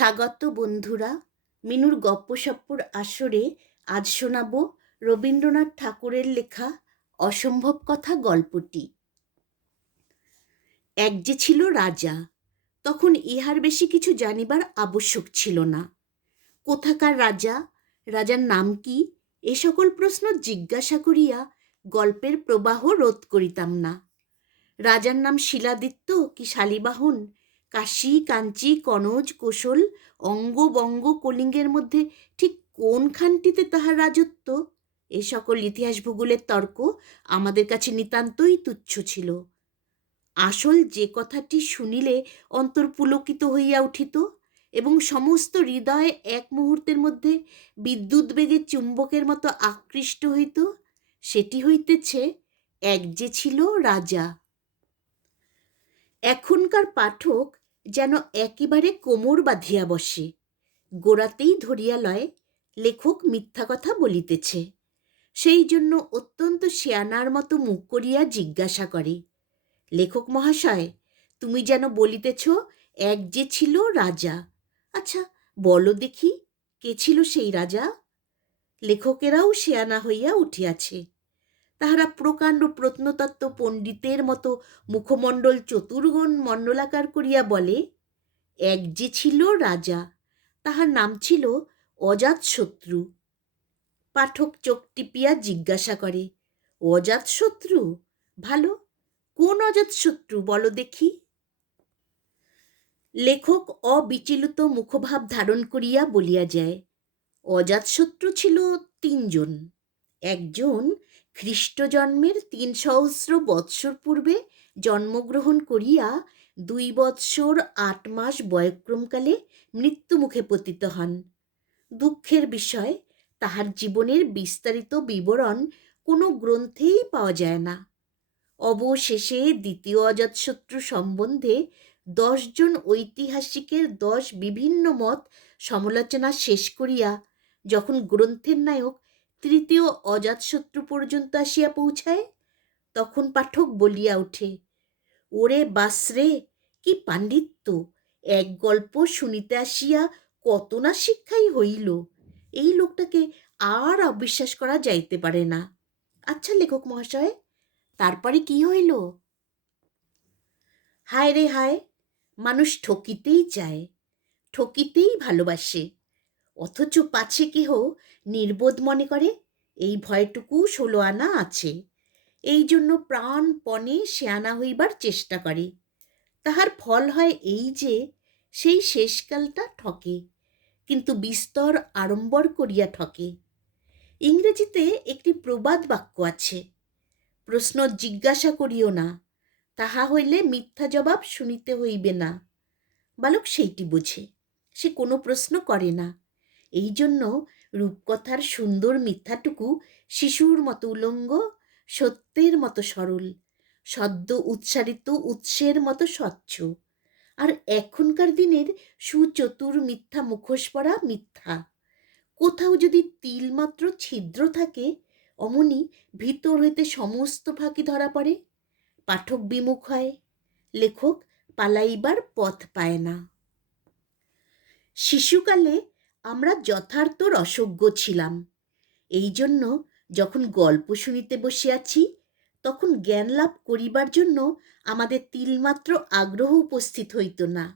স্বাগত বন্ধুরা, মিনুর গপ্পসপ্পর আসরে আজ শোনাব রবীন্দ্রনাথ ঠাকুরের লেখা অসম্ভব কথা গল্পটি। এক যে ছিল রাজা, তখন ইহার বেশি কিছু জানিবার আবশ্যক ছিল না। কোথাকার রাজা, রাজার নাম কি, এ সকল প্রশ্ন জিজ্ঞাসা করিয়া গল্পের প্রবাহ রোধ করিতাম না। রাজার নাম শিলাদিত্য কি শালিবাহন কাশী, কাঞ্চি, কনজ, কোশল অঙ্গ বঙ্গ কলিঙ্গের মধ্যে ঠিক কোনখানটিতে তাহার রাজত্ব? এ সকল ইতিহাস ভূগোলের তর্ক আমাদের কাছে নিতান্তই তুচ্ছ ছিল। আসল যে কথাটি শুনিলে অন্তর পুলকিত হইয়া উঠিত এবং সমস্ত হৃদয় এক মুহূর্তের মধ্যে বিদ্যুৎ বেগে চুম্বকের মতো আকৃষ্ট হইত, সেটি হইতেছে এক যে ছিল রাজা। এখনকার পাঠক যেন একেবারে কোমর বাঁধিয়া বসে। গোড়াতেই ধরিয়া লয়, লেখক মিথ্যা কথা বলিতেছে। সেই জন্য অত্যন্ত শেয়ানার মতো মুখ করিয়া জিজ্ঞাসা করে, লেখক মহাশয়, তুমি যেন বলিতেছ, এক যে ছিল রাজা। আচ্ছা বলো দেখি, কে ছিল সেই রাজা? লেখকেরাও শেয়ানা হইয়া উঠিয়াছে। তাহারা প্রকাণ্ড প্রত্নতত্ত্ব পণ্ডিতের মতো মুখমণ্ডল চতুর্গণ মণ্ডলাকার করিয়া বলে, এক যে ছিল রাজা, তাহার নাম ছিল অজাতশত্রু। পাঠক চোখ টিপিয়া জিজ্ঞাসা করে, অজাতশত্রু? ভালো, কোন অজাতশত্রু বলো দেখি? লেখক অবিচলিত মুখভাব ধারণ করিয়া বলিয়া যায়, অজাতশত্রু ছিল তিনজন। একজন খ্রিস্ট জন্মের তিন সহস্র বৎসর পূর্বে জন্মগ্রহণ করিয়া দুই বৎসর আট মাস বয়ক্রমকালে মৃত্যুমুখে পতিত হন। দুঃখের বিষয়, তাহার জীবনের বিস্তারিত বিবরণ কোনো গ্রন্থেই পাওয়া যায় না। অবশেষে দ্বিতীয় অজাতশত্রু সম্বন্ধে দশজন ঐতিহাসিকের দশ বিভিন্ন মত সমালোচনা শেষ করিয়া, যখন গ্রন্থের নায়ক তৃতীয় অজাতশত্রু পর্যন্ত আসিয়া পৌঁছায়? তখন পাঠক বলিয়া ওঠে, ওরে বাসরে, কি পাণ্ডিত্য! এক গল্প শুনিতে আসিয়া কত না শিক্ষাই হইল। এই লোকটাকে আর অবিশ্বাস করা যাইতে পারে না। আচ্ছা লেখক মহাশয়, তারপরে কি হইল? হায় রে হায়, মানুষ ঠকিতেই চায়, ঠকিতেই ভালোবাসে। অথচ পাছে কেহ নির্বোধ মনে করে, এই ভয়টুকু ষোলো আনা আছে। এই জন্য প্রাণপণে সে আনা হইবার চেষ্টা করে। তাহার ফল হয় এই যে, সেই শেষকালটা ঠকে, কিন্তু বিস্তর আড়ম্বর করিয়া ঠকে। ইংরেজিতে একটি প্রবাদ বাক্য আছে, প্রশ্ন জিজ্ঞাসা করিও না, তাহা হইলে মিথ্যা জবাব শুনিতে হইবে না। বালক সেইটি বোঝে, সে কোনো প্রশ্ন করে না। এই জন্য রূপকথার সুন্দর মিথ্যাটুকু শিশুর মতো উলঙ্গ, সত্যের মতো সরল, সদ্য উচ্চারিত উৎসের মতো স্বচ্ছ। আর এখনকার দিনের সুচতুর মিথ্যা মুখোশ পড়া মিথ্যা। কোথাও যদি তিলমাত্র ছিদ্র থাকে, অমনি ভিতর হইতে সমস্ত ফাঁকি ধরা পড়ে। পাঠক বিমুখ হয়, লেখক পালাইবার পথ পায় না। শিশুকালে আমরা যথার্থ রসজ্ঞ ছিলাম। এই জন্য যখন গল্প শুনিতে বসিয়াছি, তখন জ্ঞান লাভ করিবার জন্য আমাদের তিলমাত্র আগ্রহ উপস্থিত হইত না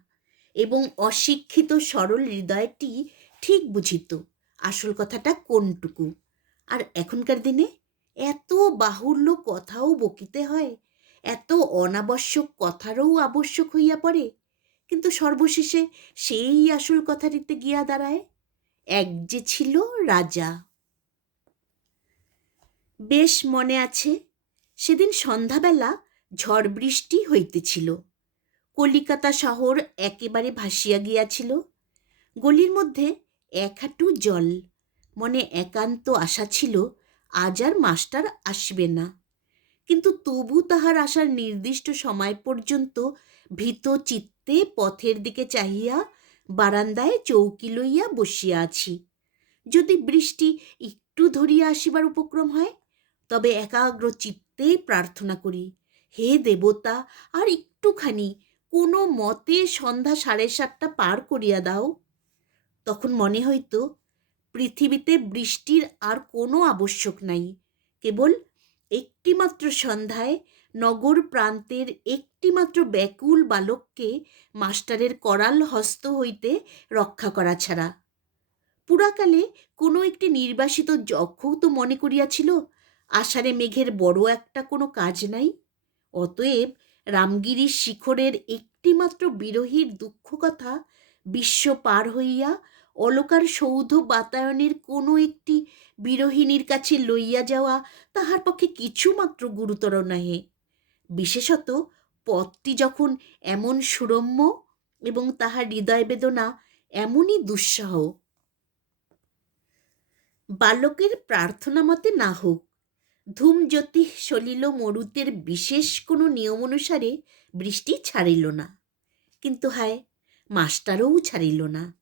এবং অশিক্ষিত সরল হৃদয়টি ঠিক বুঝিত আসল কথাটা কোনটুকু। আর এখনকার দিনে এত বাহুল্য কথাও বকিতে হয়, এত অনাবশ্যক কথারও আবশ্যক হইয়া পড়ে, কিন্তু সর্বশেষে সেই আসল কথাটিতে গিয়া দাঁড়ায় এক যে ছিল রাজা। বেশ মনে আছে, সেদিন সন্ধ্যাবেলা ঝড় বৃষ্টি হইতেছিল। কলিকাতা শহর একেবারে ভাসিয়া গিয়াছিল। গলির মধ্যে এক হাঁটু জল, মনে একান্ত আশা ছিল আজ আর মাস্টার আসবে না। কিন্তু তবু তাহার আসার নির্দিষ্ট সময় পর্যন্ত ভীত চিত্তে পথের দিকে চাহিয়া বারান্দায় চৌকি লইয়া বসিয়া আছি। যদি বৃষ্টি একটু ধরিয়া আসিবার উপক্রম হয়, তবে একাগ্র চিত্তে প্রার্থনা করি, হে দেবতা, আর একটুখানি কোনো মতে সন্ধ্যা সাড়ে সাতটা পার করিয়া দাও। তখন মনে হইতো, পৃথিবীতে বৃষ্টির আর কোনো আবশ্যক নাই, কেবল একটিমাত্র সন্ধ্যায় নগর প্রান্তের একটিমাত্র ব্যাকুল বালককে মাস্টারের করাল হস্ত হইতে রক্ষা করা ছাড়া। পুরাকালে কোনো একটি নির্বাসিত যক্ষও তো মনে করিয়াছিল, আষাঢ়ে মেঘের বড় একটা কোনো কাজ নাই, অতএব রামগিরির শিখরের একটিমাত্র বিরোহীর দুঃখ কথা বিশ্ব পার হইয়া অলকার সৌধ বাতায়নের কোনো একটি বিরোহিনীর কাছে লইয়া যাওয়া তাহার পক্ষে কিছুমাত্র গুরুতর নহে। বিশেষত পথটি যখন এমন সুরম্য এবং তাহার হৃদয় বেদনা এমনই দুঃসহ। বালকের প্রার্থনা মতে না হোক ধূমজ্যোতি সলিল মরুতের বিশেষ কোনো নিয়ম অনুসারে বৃষ্টি ছাড়িল না। কিন্তু হায়, মাস্টারও ছাড়িল না।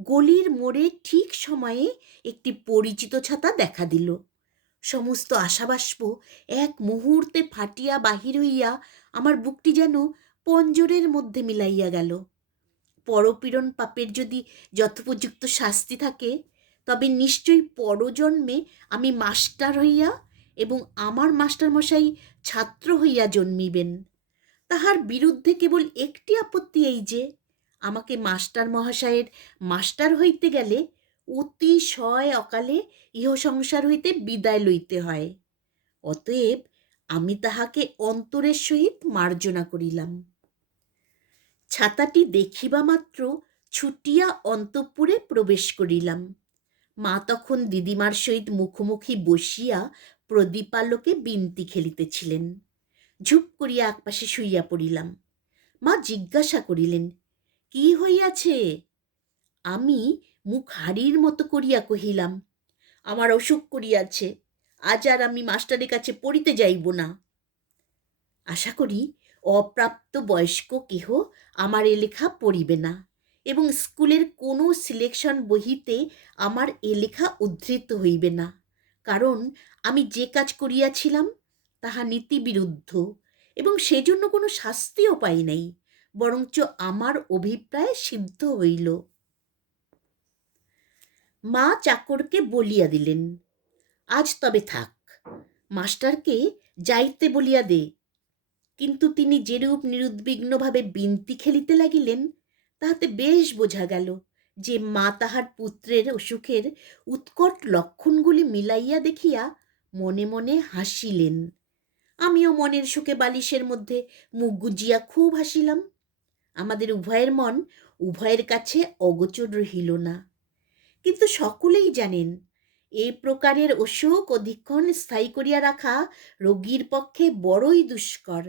গলির মোড়ে ঠিক সময়ে একটি পরিচিত ছাতা দেখা দিল। সমস্ত আশাবাষ্প এক মুহূর্তে ফাটিয়া বাহির হইয়া আমার বুকটি যেন পঞ্জরের মধ্যে মিলাইয়া গেল। পরপীড়ন পাপের যদি যথোপযুক্ত শাস্তি থাকে, তবে নিশ্চয়ই পরজন্মে আমি মাস্টার হইয়া এবং আমার মাস্টারমশাই ছাত্র হইয়া জন্মিবেন। তাহার বিরুদ্ধে কেবল একটি আপত্তি এই যে, আমাকে মাস্টার মহাশয়ের মাস্টার হইতে গেলে অতি সয় অকালে ইহ সংসার হইতে বিদায় লইতে হয়। অতএব আমি তাহাকে অন্তরের সহিত মার্জনা করিলাম। ছাতাটি দেখিবা মাত্র ছুটিয়া অন্তঃপুরে প্রবেশ করিলাম। মা তখন দিদিমার সহিত মুখোমুখি বসিয়া প্রদীপালোকে বিনতি খেলিতেছিলেন। ঝুপ করিয়া একপাশে শুইয়া পড়িলাম। মা জিজ্ঞাসা করিলেন, কি হইয়াছে? আমি মুখ হাড়ির মতো করিয়া কহিলাম, আমার অসুখ করিয়াছে, আজ আর আমি মাস্টারের কাছে পড়িতে যাইব না। আশা করি অপ্রাপ্ত বয়স্ক কেহ আমার এ লেখা পড়িবে না এবং স্কুলের কোনো সিলেকশন বহিতে আমার এ লেখা উদ্ধৃত হইবে না। কারণ আমি যে কাজ করিয়াছিলাম, তাহা নীতিবিরুদ্ধ এবং সেজন্য কোনো শাস্তিও পাই নাই, বরঞ্চ আমার অভিপ্রায় সিদ্ধ হইল। মা চাকরকে বলিয়া দিলেন, আজ তবে থাক, মাস্টারকে যাইতে বলিয়া দে। কিন্তু তিনি যেরূপ নিরুদ্বিগ্নভাবে বিনতি খেলিতে লাগিলেন, তাহাতে বেশ বোঝা গেল যে মা তাহার পুত্রের অসুখের উৎকট লক্ষণগুলি মিলাইয়া দেখিয়া মনে মনে হাসিলেন। আমিও মনের সুখে বালিশের মধ্যে মুখ গুজিয়া খুব হাসিলাম। আমাদের উভয়ের মন উভয়ের কাছে অগোচর রহিল না। কিন্তু সকলেই জানেন এই প্রকারের অসুখ অধিক্ষণ স্থায়ী করিয়া রাখা রোগীর পক্ষে বড়ই দুষ্কর।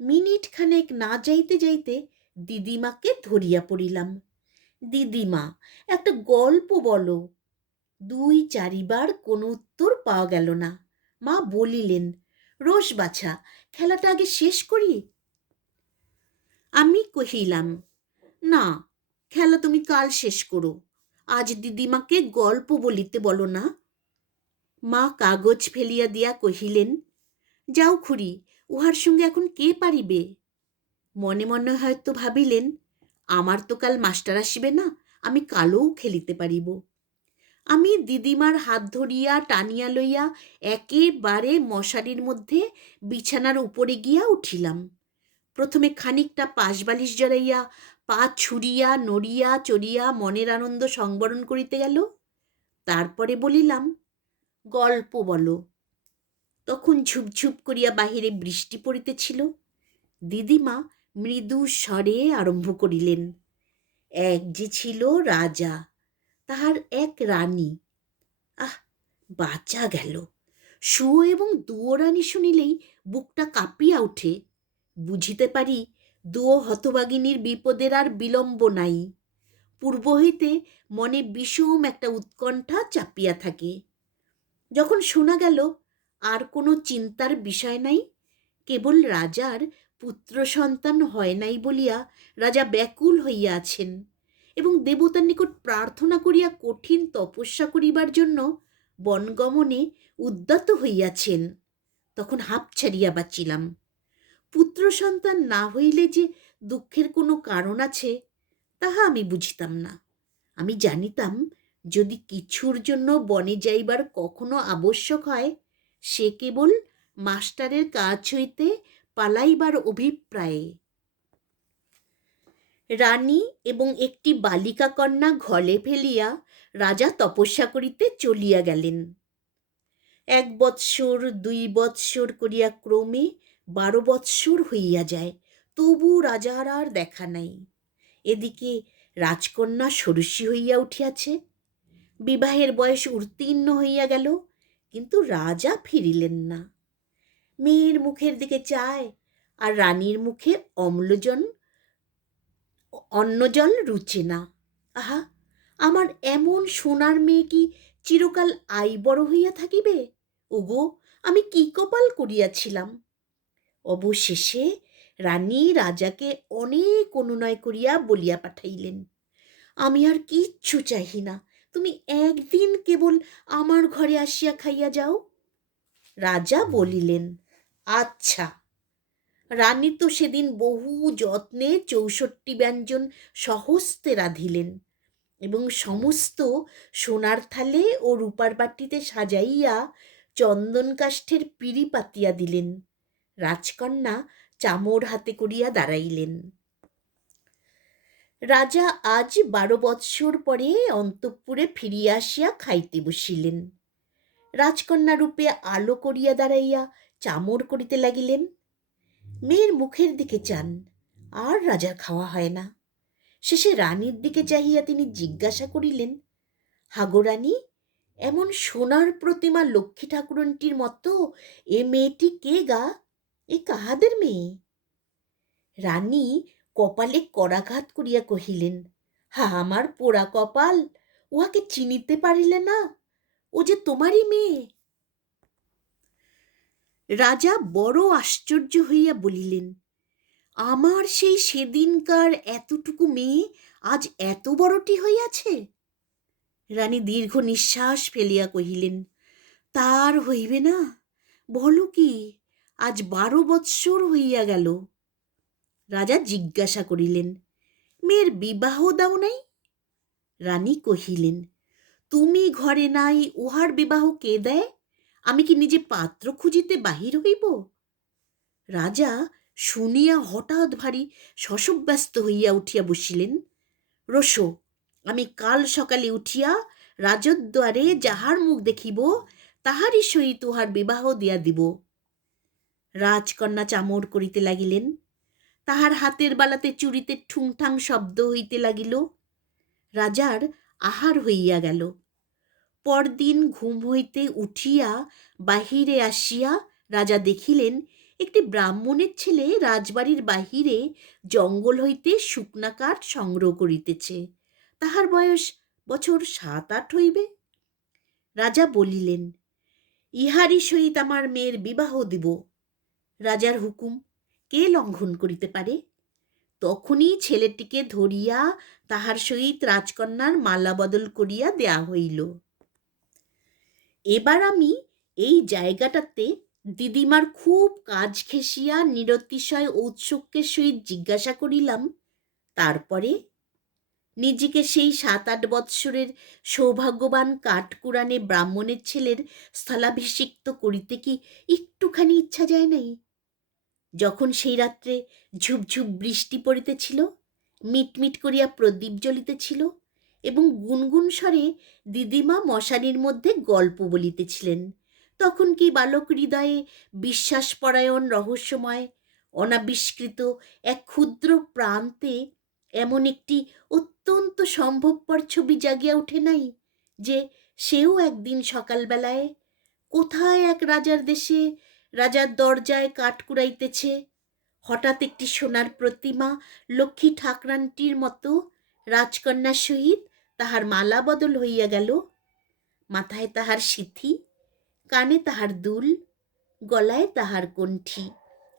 মিনিট খানেক না যাইতে যাইতে দিদিমাকে ধরিয়া পড়িলাম। দিদিমা, একটা গল্প বলো। দুই চারিবার কোনো উত্তর পাওয়া গেল না। মা বলিলেন রোষ বাছা, খেলাটা আগে শেষ করি? আমি কহিলাম, না, খেলা তুমি কাল শেষ করো। আজ দিদিমাকে গল্প বলিতে বলো না। মা কাগজ ফেলিয়া দিয়া কহিলেন, যাও খুড়ি, উহার সঙ্গে এখন কে পারিবে? মনে মনে হয়তো ভাবিলেন, আমার তো কাল মাস্টার আসিবে না, আমি কালও খেলিতে পারিব। আমি দিদিমার হাত ধরিয়া টানিয়া লইয়া একেবারে মশারির মধ্যে বিছানার উপরে গিয়া উঠিলাম। প্রথমে খানিকটা পাশবালিশ জড়াইয়া পা ছুরিয়া, নড়িয়া, চড়িয়া মনের আনন্দ সংবরণ করিতে গেল। তারপরে বলিলাম, গল্প বলো। তখন ঝুপঝুপ করিয়া বাহিরে বৃষ্টি পড়িতেছিল। দিদিমা মৃদু স্বরে আরম্ভ করিলেন, এক যে ছিল রাজা, তাহার এক রানী। আহ, বাঁচা গেল। সুয়ো এবং দুয়ো রানী শুনিলেই বুকটা কাঁপিয়া ওঠে বুঝিতে পারি দুয়ো হতভাগিনীর বিপদের আর বিলম্ব নাই। পূর্ব হইতে মনে বিষম একটা উৎকণ্ঠা চাপিয়া থাকে। যখন শোনা গেল, আর কোনো চিন্তার বিষয় নাই, কেবল রাজার পুত্র সন্তান হয় নাই বলিয়া রাজা ব্যাকুল হইয়া আছেন এবং দেবতার নিকট প্রার্থনা করিয়া কঠিন তপস্যা করিবার জন্য বনগমনে উদ্যত হইয়াছেন। তখন হাঁপ ছাড়িয়া বাঁচিলাম। পুত্র সন্তান না হইলে যে দুঃখের কোনো কারণ আছে, তাহা আমি বুঝিতাম না। আমি জানিতাম, যদি কিছুর জন্য বনে যাইবার কখনো আবশ্যক হয়, সে কেবল মাস্টারের কাজ হইতে পালাইবার অভিপ্রায়ে। রানী এবং একটি বালিকা কন্যা ঘলে ফেলিয়া রাজা তপস্যা করিতে চলিয়া গেলেন। এক বৎসর, দুই বৎসর করিয়া ক্রমে বারো বৎসর হইয়া যায়, তবু রাজার আর দেখা নাই। এদিকে রাজকন্যা ষোড়শী হইয়া উঠিয়াছে। বিবাহের বয়স উত্তীর্ণ হইয়া গেল, কিন্তু রাজা ফিরিলেন না। মেয়ের মুখের দিকে চায় আর রানীর মুখে অম্লজন অন্নজল রুচে না। আহা, আমার এমন সোনার মেয়ে কি চিরকাল আই বড় হইয়া থাকিবে? ওগো, আমি কি কপাল করিয়াছিলাম? অবশেষে রানী রাজাকে অনেক অনুনয় করিয়া বলিয়া পাঠাইলেন, আমি আর কিচ্ছু চাহি না, তুমি একদিন কেবল আমার ঘরে আসিয়া খাইয়া যাও। রাজা বলিলেন আচ্ছা। রানী তো সেদিন বহু যত্নে চৌষট্টি ব্যঞ্জন সহস্তে রাঁধিলেন এবং সমস্ত সোনার থালে ও রূপার বাটিতে সাজাইয়া চন্দন কাষ্ঠের পিড়ি পাতিয়া দিলেন। রাজকন্যা চামর হাতে করিয়া দাঁড়াইলেন। রাজা আজ বারো বৎসর পরে অন্তঃপুরে ফিরিয়া আসিয়া খাইতে বসিলেন। রাজকন্যা রূপে আলো করিয়া দাঁড়াইয়া চামর করিতে লাগিলেন। মেয়ের মুখের দিকে চান, আর রাজার খাওয়া হয় না। শেষে রানীর দিকে চাহিয়া তিনি জিজ্ঞাসা করিলেন, হাগো রানী, এমন সোনার প্রতিমা লক্ষ্মী ঠাকুরনটির মতো এ মেয়েটি কে গা? এ কাহাদের মেয়ে? রানী কপালে করাঘাত করিয়া কহিলেন, হা, আমার পোড়া কপাল, উহাকে চিনিতে পারিলে না? ও যে তোমারই মেয়ে? রাজা বড় আশ্চর্য হইয়া বলিলেন, আমার সেই সেদিনকার এতটুকু মেয়ে আজ এত বড়টি হইয়াছে? রানী দীর্ঘ নিঃশ্বাস ফেলিয়া কহিলেন, তার হইবে না, বলো কি? আজ বারো বৎসর হইয়া গেল। রাজা জিজ্ঞাসা করিলেন, মেয়ের বিবাহ দাও নাই? রানী কহিলেন, তুমি ঘরে নাই, উহার বিবাহ কে দেয়? আমি কি নিজে পাত্র খুঁজিতে বাহির হইব? রাজা শুনিয়া হঠাৎ ভারী শশব্যস্ত হইয়া উঠিয়া বসিলেন, রসো, আমি কাল সকালে উঠিয়া রাজদ্বারে যাহার মুখ দেখিব, তাহারই সহিত উহার বিবাহ দিয়া দিব। রাজকন্যা চামর করিতে লাগিলেন। তাহার হাতের বালাতে চুরিতে ঠুংঠাং শব্দ হইতে লাগিল। রাজার আহার হইয়া গেল। পরদিন ঘুম হইতে উঠিয়া বাহিরে আসিয়া রাজা দেখিলেন, একটি ব্রাহ্মণের ছেলে রাজবাড়ির বাহিরে জঙ্গল হইতে শুকনা কাঠ সংগ্রহ করিতেছে। তাহার বয়স বছর সাত আট হইবে। রাজা বলিলেন, ইহারই সহিত আমার মেয়ের বিবাহ দিব। রাজার হুকুম। কে লঙ্ঘন করিতে পারে? তখনই ছেলেটিকে ধরিয়া তাহার সহিত রাজকন্যার মালা বদল করিয়া দেয়া হইল। এবার আমি এই জায়গাটাতে দিদিমার খুব কাজ খেসিয়া নিরতিশয় ঔৎসুক্যের সহিত জিজ্ঞাসা করিলাম, তারপরে নিজেকে সেই সাত আট বৎসরের সৌভাগ্যবান কাঠকুরানে ব্রাহ্মণের ছেলের স্থলাভিষিক্ত করিতে কি একটুখানি ইচ্ছা যায় নাই? যখন সেই রাত্রে ঝুপঝুপ বৃষ্টি পড়িতেছিল, মিটমিট করিয়া প্রদীপ জ্বলিতেছিল এবং গুনগুন স্বরে দিদিমা মশারির মধ্যে গল্প বলিতেছিলেন, তখন কি বালক হৃদয়ে বিশ্বাসপরায়ণ রহস্যময়, অনাবিষ্কৃত এক ক্ষুদ্র প্রান্তে এমন একটি অত্যন্ত সম্ভবপর ছবি জাগিয়া ওঠে নাই যে সেও একদিন সকালবেলায় কোথায় এক রাজার দেশে রাজার দরজায় কাঠ কুড়াইতেছে। হঠাৎ একটি সোনার প্রতিমা লক্ষ্মী ঠাকরানটির মতো রাজকন্যার সহিত তাহার মালা বদল হইয়া গেল। মাথায় তাহার সিথি, কানে তাহার দুল, গলায় তাহার কণ্ঠি,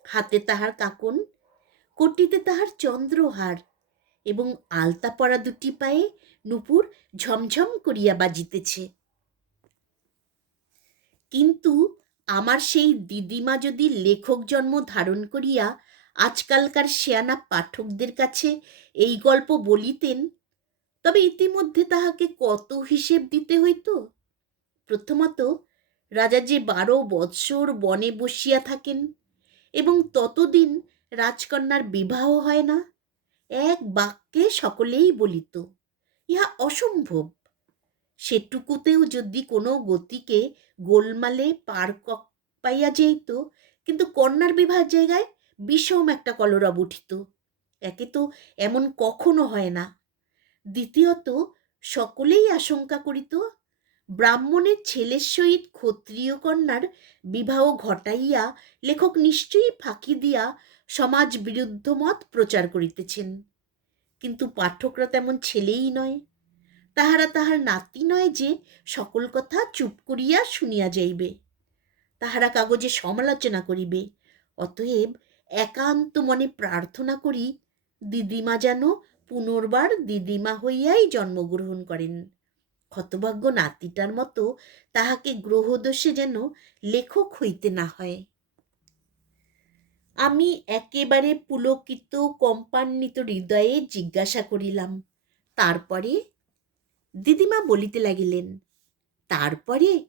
হাতে তাহার কাকন, কটিতে তাহার চন্দ্রহার এবং আলতা পরা দুটি পায়ে নুপুর ঝমঝম করিয়া বাজিতেছে। কিন্তু আমার সেই দিদিমা যদি লেখক জন্ম ধারণ করিয়া আজকালকার শেয়ানা পাঠকদের কাছে এই গল্প বলিতেন, তবে ইতিমধ্যে তাহাকে কত হিসেব দিতে হইত? প্রথমত, রাজা যে বারো বৎসর বনে বসিয়া থাকেন এবং ততদিন রাজকন্যার বিবাহ হয় না, এক বাক্যে সকলেই বলিত, ইহা অসম্ভব। সেটুকুতেও যদি কোনো গতিকে গোলমালে পার পাইয়া যেত কিন্তু কন্যার বিবাহ জায়গায় বিষম একটা কলরব উঠিত। একে তো এমন কখনো হয় না। দ্বিতীয়ত, সকলেই আশঙ্কা করিত, ব্রাহ্মণের ছেলের সহিত ক্ষত্রিয় কন্যার বিবাহ ঘটাইয়া লেখক নিশ্চয়ই ফাঁকি দিয়া সমাজ বিরুদ্ধ মত প্রচার করিতেছেন। কিন্তু পাঠকরা তেমন ছেলেই নয়। তাহারা তাহার নাতি নয় যে সকল কথা চুপ করিয়া শুনিয়া যাইবে। তাহারা কাগজে সমালোচনা করিবে। অতএব একান্ত মনে প্রার্থনা করি, দিদিমা যেন পুনর্বার দিদিমা হইয়াই জন্মগ্রহণ করেন। ক্ষতভাগ্য নাতিটার মতো তাহাকে গ্রহদোষে যেন লেখক হইতে না হয়। আমি একেবারে পুলকিত, কম্পান্বিত হৃদয়ে জিজ্ঞাসা করিলাম, তারপরে দিদিমা বলিতে লাগিলেন, তারপরে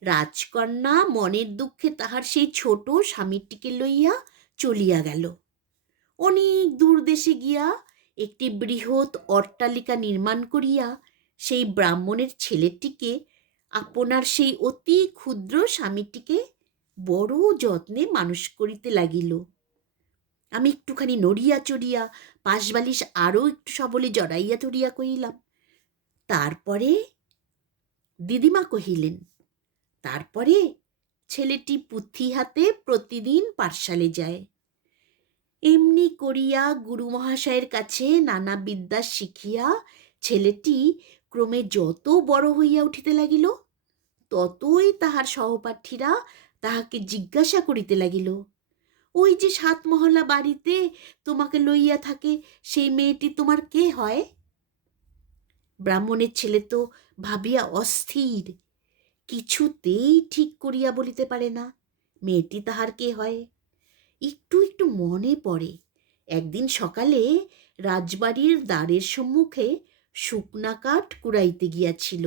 রাজকন্যা মনের দুঃখে তাহার সেই ছোট স্বামীটিকে লইয়া চলিয়া গেল। অনেক দূর দেশে গিয়া একটি বৃহৎ অট্টালিকা নির্মাণ করিয়া সেই ব্রাহ্মণের ছেলেটিকে আপনার সেই অতি ক্ষুদ্র স্বামীটিকে বড় যত্নে মানুষ করিতে লাগিল। আমি একটুখানি নড়িয়া চড়িয়া পাশবালিশ আরও একটু সবলে জড়াইয়া ধরিয়া কহিলাম তারপরে দিদিমা কহিলেন, তারপরে ছেলেটি পুঁথি হাতে প্রতিদিন পাঠশালে যায়। এমনি করিয়া গুরু মহাশয়ের কাছে নানা বিদ্যা শিখিয়া ছেলেটি ক্রমে যত বড় হইয়া উঠিতে লাগিল, ততই তাহার সহপাঠীরা তাহাকে জিজ্ঞাসা করিতে লাগিল, ওই যে সাত মহলা বাড়িতে তোমাকে লইয়া থাকে, সেই মেয়েটি তোমার কে হয়? ব্রাহ্মণের ছেলে তো ভাবিয়া অস্থির। কিছুতেই ঠিক করিয়া বলিতে পারে না, মেয়েটি তাহার কে হয়? একটু একটু মনে পড়ে, একদিন সকালে রাজবাড়ির দ্বারের সম্মুখে শুকনা কাঠ কুড়াইতে গিয়াছিল।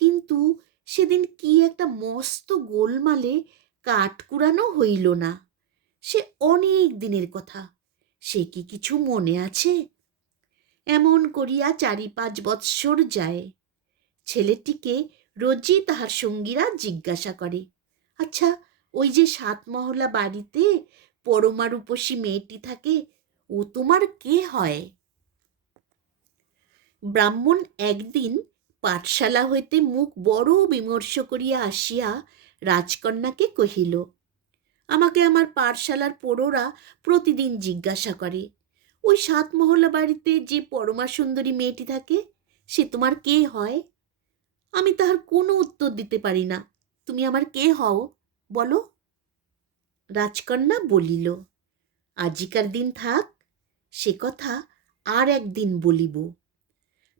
কিন্তু সেদিন কি একটা মস্ত গোলমালে কাঠ কুড়ানো হইল না, সে অনেক দিনের কথা। সে কি কিছু মনে আছে? এমন করিয়া চারি পাঁচ বৎসর যায়। ছেলেটিকে রোজই তাহার সঙ্গীরা জিজ্ঞাসা করে আচ্ছা ওই যে সাতমহলা বাড়িতে পরমার উপসী মেয়েটি থাকে, ও তোমার কে হয়? ব্রাহ্মণ একদিন পাঠশালা হইতে মুখ বড় বিমর্ষ করিয়া আসিয়া রাজকন্যাকে কহিল, আমাকে আমার পাঠশালার পোড়োরা প্রতিদিন জিজ্ঞাসা করে ওই সাতমহলা বাড়িতে যে পরমা সুন্দরী মেয়েটি থাকে, সে তোমার কে হয়? আমি তাহার কোনো উত্তর দিতে পারি না। তুমি আমার কে হও, বলো? রাজকন্যা বলিল, আজিকার দিন থাক, সে কথা আর একদিন বলিব।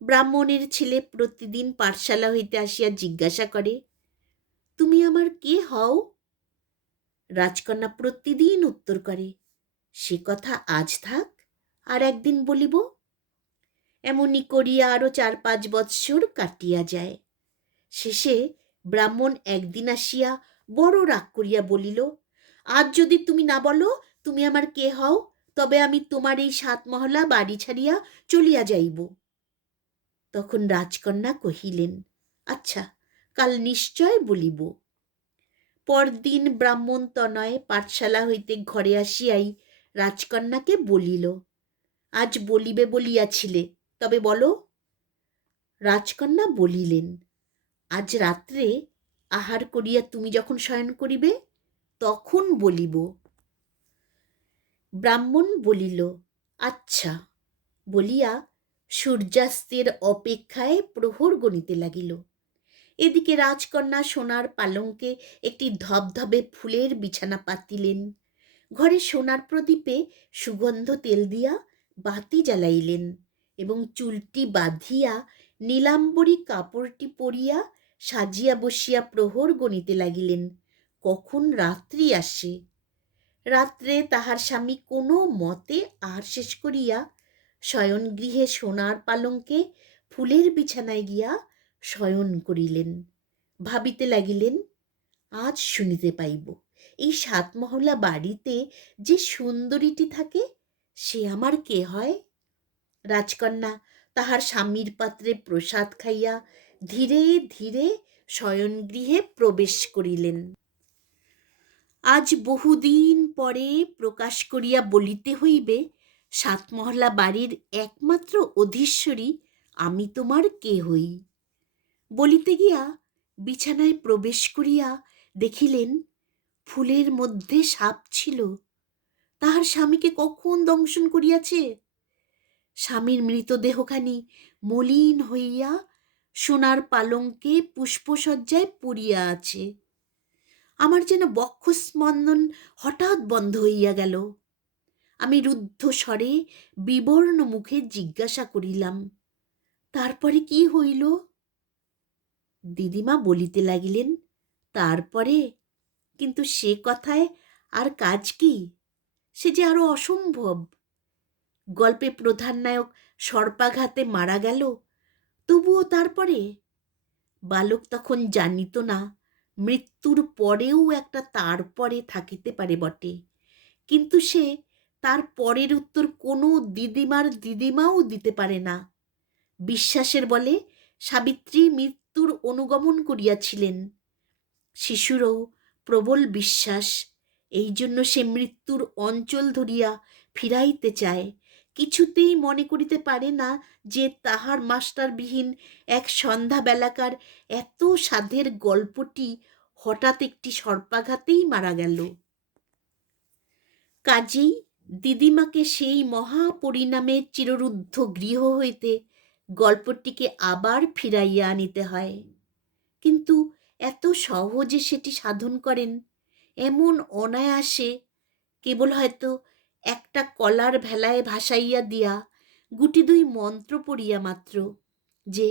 ব্রাহ্মণের ছেলে প্রতিদিন পাঠশালা হইতে আসিয়া জিজ্ঞাসা করে, তুমি আমার কে হও? রাজকন্যা প্রতিদিন উত্তর করে, সে কথা আজ থাক আর একদিন বলিব এমনি করিয়া আরও চার পাঁচ বৎসর কাটিয়া যায়। শেষে ব্রাহ্মণ একদিন আসিয়া বড় রাগ করিয়া বলিল, আজ যদি তুমি না বলো, তুমি আমার কে হও? তবে আমি তোমার এই সাত মহলা বাড়ি ছাড়িয়া চলিয়া যাইব। তখন রাজকন্যা কহিলেন আচ্ছা কাল নিশ্চয় বলিব। পরদিন ব্রাহ্মণ তনয় পাঠশালা হইতে ঘরে আসিয়াই রাজকন্যাকে বলিল আজ বলিবে বলিয়াছিলে, তবে বলো। রাজকন্যা বলিলেন, আজ রাত্রে আহার করিয়া তুমি যখন শয়ন করিবে, তখন বলিব। ব্রাহ্মণ বলিল আচ্ছা বলিয়া সূর্যাস্তের অপেক্ষায় প্রহর গণিতে লাগিল। এদিকে রাজকন্যা সোনার পালঙ্কে একটি ধবধবে ফুলের বিছানা পাতিলেন। ঘরে সোনার প্রদীপে সুগন্ধ তেল দিয়া বাতি জ্বালাইলেন এবং চুলটি বাঁধিয়া নীলাম্বরী কাপড়টি পরিয়া সাজিয়া বসিয়া প্রহর গণিতে লাগিলেন, কখন রাত্রি আসে? রাত্রে তাহার স্বামী কোনো মতে আর শেষ করিয়া শয়নগৃহে সোনার পালঙ্কে ফুলের বিছানায় গিয়া শয়ন করিলেন, ভাবিতে লাগিলেন, আজ শুনিতে পাইব, এই সাতমহলা বাড়িতে যে সুন্দরীটি থাকে সে আমার কে হয়? রাজকন্যা তাহার স্বামীর পাত্রে প্রসাদ খাইয়া ধীরে ধীরে শয়নগৃহে প্রবেশ করিলেন। আজ বহুদিন পরে প্রকাশ করিয়া বলিতে হইবে, সাতমহলা বাড়ির একমাত্র অধীশ্বরী আমি তোমার কে হই? বলিতে গিয়া বিছানায় প্রবেশ করিয়া দেখিলেন, ফুলের মধ্যে সাপ ছিল। তাহার স্বামীকে কখন দংশন করিয়াছে? স্বামীর মৃতদেহখানি মলিন হইয়া সোনার পালঙ্কে পুষ্পসজ্জায় পড়িয়া আছে। আমার যেন বক্ষস্পন্দন হঠাৎ বন্ধ হইয়া গেল। আমি রুদ্ধ স্বরে বিবর্ণ মুখে জিজ্ঞাসা করিলাম, তারপরে কি হইল? দিদিমা বলিতে লাগিলেন, তারপরে? কিন্তু সে কথায় আর কাজ কি? সে যে আরও অসম্ভব। গল্পে প্রধান নায়ক সর্পাঘাতে মারা গেল, তবুও তারপরে? বালক তখন জানিত না, মৃত্যুর পরেও একটা তারপরে থাকিতে পারে বটে। কিন্তু সে তার পরের উত্তর কোনো দিদিমার দিদিমাও দিতে পারে না। বিশ্বাসের বলে সাবিত্রী মৃত্যুর অনুগমন করিয়াছিলেন। শিশুরও প্রবল বিশ্বাস এই জন্য সে মৃত্যুর অঞ্চল ধরিয়া ফিরাইতে চায়। কিছুতেই মনে করিতে পারে না যে তাহার মাস্টারবিহীন এক সন্ধ্যাবেলাকার এত সাধের গল্পটি হঠাৎ একটি সর্পাঘাতেই মারা গেল। কাজেই দিদিমাকে সেই মহাপরিণামের চিররুদ্ধ গৃহ হইতে গল্পটিকে আবার ফিরাইয়া আনিতে হয়। কিন্তু এত সহজে সেটি সাধন করেন এমন অনায়াসে কেবল হয়তো একটা কলার ভেলায় ভাসাইয়া দিয়া গুটি দুই মন্ত্র পড়িয়া মাত্র যে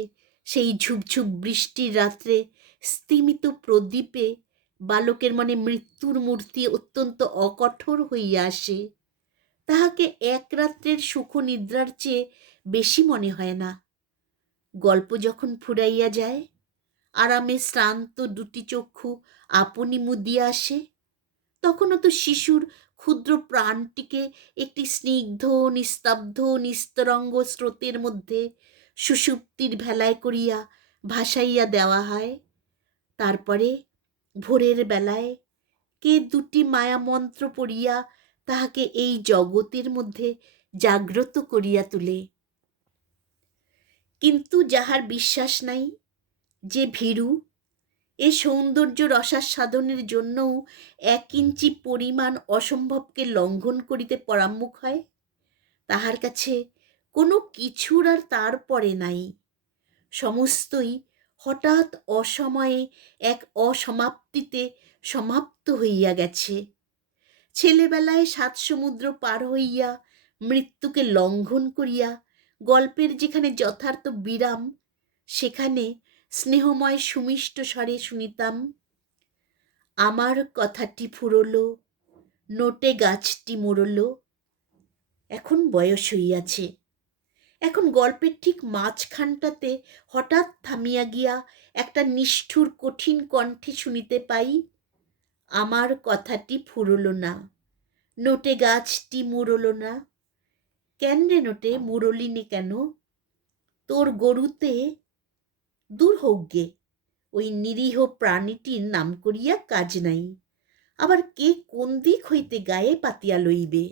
সেই ঝুপঝুপ বৃষ্টির রাত্রে স্তিমিত প্রদীপে বালকের মনে মৃত্যুর মূর্তি অত্যন্ত অকঠোর হইয়া আসে। তাহাকে এক রাত্রের সুখ নিদ্রার চেয়ে বেশি মনে হয় না। গল্প যখন ফুরাইয়া যায়, আরামে শ্রান্ত দুটি চক্ষু আপনি মুদিয়া আসে। তখনও তো শিশুর ক্ষুদ্র প্রাণটিকে একটি স্নিগ্ধ, নিস্তব্ধ, নিস্তরঙ্গ স্রোতের মধ্যে সুষুপ্তির ভেলায় করিয়া ভাসাইয়া দেওয়া হয়। তারপরে ভোরের বেলায় কে দুটি মায়া মন্ত্র পড়িয়া তাহাকে এই জগতের মধ্যে জাগ্রত করিয়া তুলে। কিন্তু যাহার বিশ্বাস নাই, যে ভীরু এ সৌন্দর্য রসাস্বাদনের জন্যও এক ইঞ্চি পরিমাণ অসম্ভবকে লঙ্ঘন করিতে পরাম্মুখ হয়? তাহার কাছে কোনো কিছুর আর তার পরে নাই। সমস্তই হঠাৎ অসময়ে এক অসমাপ্তিতে সমাপ্ত হইয়া গেছে। ছেলেবেলায় সাত সমুদ্র পার হইয়া মৃত্যুকে লঙ্ঘন করিয়া গল্পের যেখানে যথার্থ বিরাম, সেখানে স্নেহময় সুমিষ্ট স্বরে শুনিতাম, আমার কথাটি ফুরল, নোটে গাছটি মুড়ল এখন বয়স হইয়াছে। এখন গল্পের ঠিক মাঝখানটাতে হঠাৎ থামিয়া গিয়া একটা নিষ্ঠুর কঠিন কণ্ঠে শুনিতে পাই, আমার কথাটি ফুরল না, নোটে গাছটি মুড়ল না। কেন রে নোটে মুরলিনি কেন? তোর গরুতে দূর হোক গে ওই নিরীহ প্রাণীটির নাম করিয়া কাজ নাই। আবার কে কোন দিক হইতে গায়ে পাতিয়া লইবে?